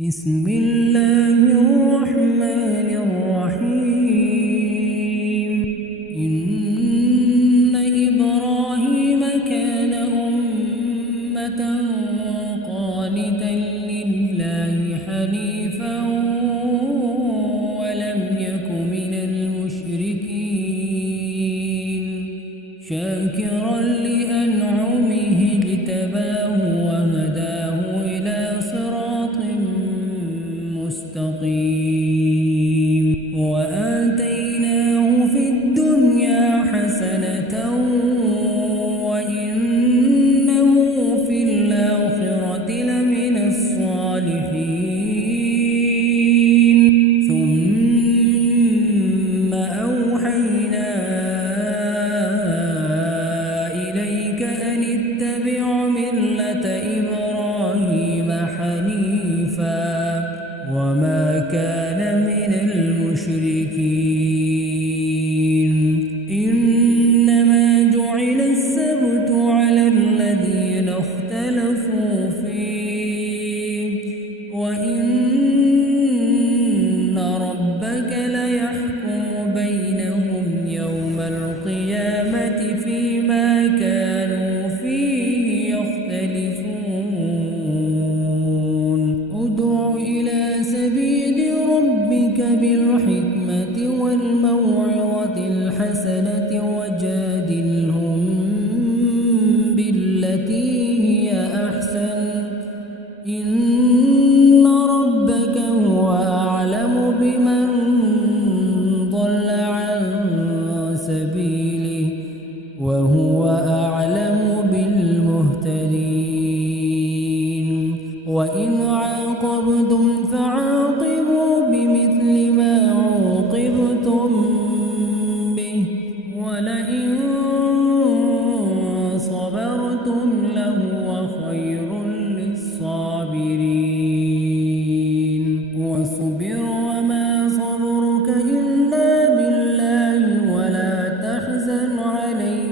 بسم الله الرحمن الرحيم. إن إبراهيم كان أمة قانتا لله حنيفا ولم يك من المشركين شاكرا لأنعمه اجتباه وهداه إلى صراط مستقيم وآتيناه في الدنيا حسنة وإنه في الآخرة لمن الصالحين ثم أوحينا إليك أن اتبع ملة إبراهيم حنيفا وما كان من المشركين إنما جعل السبت على الذين اختلفوا فيه وإن ربك ليحكم بينهم يوم القيامة فيما كانوا فيه يختلفون ادع إلى سبيل ربك بالحكمة والموعظة الحسنة وجادلهم بالتي هي أحسن إن ربك هو أعلم بمن ضل عن سبيله وهو أعلم بالمهتدين وإن عاقبتم فعاقبوا بمثل ما عوقبتم به ولئن صبرتم لهو خير للصابرين واصبر وما صبرك إلا بالله ولا تحزن عليهم